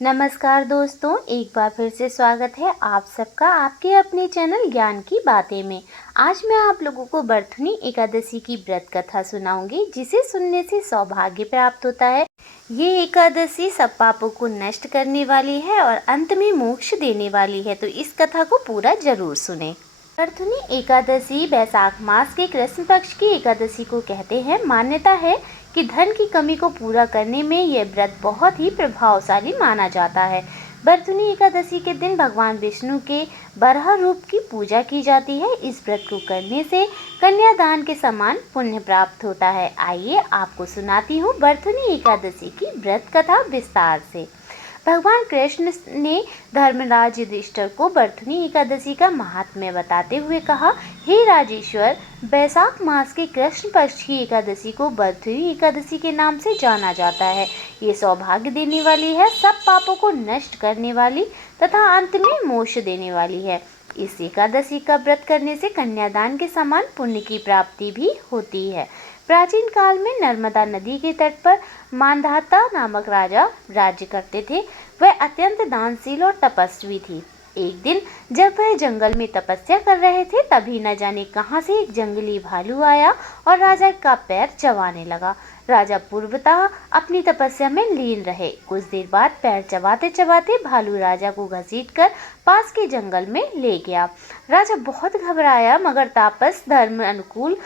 नमस्कार दोस्तों, एक बार फिर से स्वागत है आप सबका आपके अपने चैनल ज्ञान की बातें में। आज मैं आप लोगों को बरथुनी एकादशी की व्रत कथा सुनाऊंगी, जिसे सुनने से सौभाग्य प्राप्त होता है। ये एकादशी सब पापों को नष्ट करने वाली है और अंत में मोक्ष देने वाली है, तो इस कथा को पूरा जरूर सुने। बरथुनी एकादशी वैशाख मास के कृष्ण पक्ष की एकादशी को कहते हैं। मान्यता है कि धन की कमी को पूरा करने में यह व्रत बहुत ही प्रभावशाली माना जाता है। बरथुनी एकादशी के दिन भगवान विष्णु के बराह रूप की पूजा की जाती है। इस व्रत को करने से कन्यादान के समान पुण्य प्राप्त होता है। आइए आपको सुनाती हूँ बरथुनी एकादशी की व्रत कथा विस्तार से। भगवान कृष्ण ने धर्मराज युधिष्ठिर को बरथुनी एकादशी का महात्म्य बताते हुए कहा, हे राजेश्वर, वैशाख मास के कृष्ण पक्ष की एकादशी को बरथुनी एकादशी के नाम से जाना जाता है। ये सौभाग्य देने वाली है, सब पापों को नष्ट करने वाली तथा अंत में मोक्ष देने वाली है। इस एकादशी का व्रत करने से कन्यादान के समान पुण्य की प्राप्ति भी होती है। प्राचीन काल में नर्मदा नदी के तट पर मांधाता नामक राजा राज्य करते थे। वह अत्यंत दानशील और तपस्वी थी। एक दिन जब वह जंगल में तपस्या कर रहे थे, तभी न जाने कहां से एक जंगली भालू आया और राजा का पैर चबाने लगा। राजा पूर्वतः अपनी तपस्या में लीन रहे। कुछ देर बाद पैर चबाते चबाते भालू राजा को घसीटकर पास के जंगल में ले गया। राजा बहुत घबराया, मगर तापस धर्म अनुकूल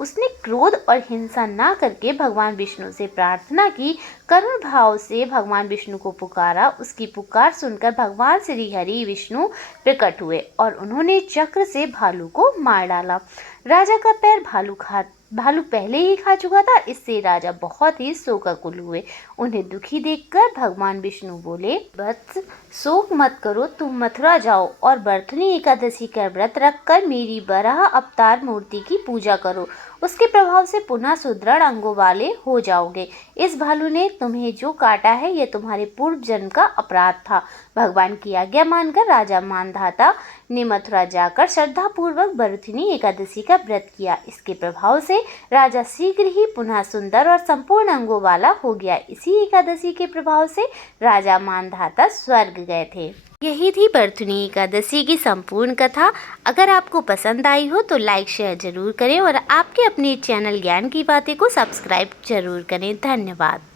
उसने क्रोध और हिंसा ना करके भगवान विष्णु से प्रार्थना की। करुण भाव से भगवान विष्णु को पुकारा। उसकी पुकार सुनकर भगवान श्री हरि विष्णु प्रकट हुए और उन्होंने चक्र से भालू को मार डाला। राजा का पैर भालू पहले ही खा चुका था। इससे राजा बहुत ही शोकाकुल हुए। उन्हें दुखी देखकर भगवान विष्णु बोले, वत्स, शोक मत करो, तुम मथुरा जाओ और बरथुनी एकादशी का व्रत रखकर मेरी बराह अवतार मूर्ति की पूजा करो। उसके प्रभाव से पुनः सुदृढ़ अंगों वाले हो जाओगे। इस भालू ने तुम्हें जो काटा है, यह तुम्हारे पूर्व जन्म का अपराध था। भगवान की आज्ञा मानकर राजा मांधाता ने मथुरा जाकर श्रद्धा पूर्वक बरथुनी एकादशी का व्रत किया। इसके प्रभाव से राजा शीघ्र ही पुनः सुंदर और संपूर्ण अंगों वाला हो गया। इसी एकादशी के प्रभाव से राजा मांधाता स्वर्ग गए थे। यही थी बरथुनी एकादशी की संपूर्ण कथा। अगर आपको पसंद आई हो तो लाइक शेयर जरूर करें और आपके अपने चैनल ज्ञान की बातें को सब्सक्राइब जरूर करें। धन्यवाद।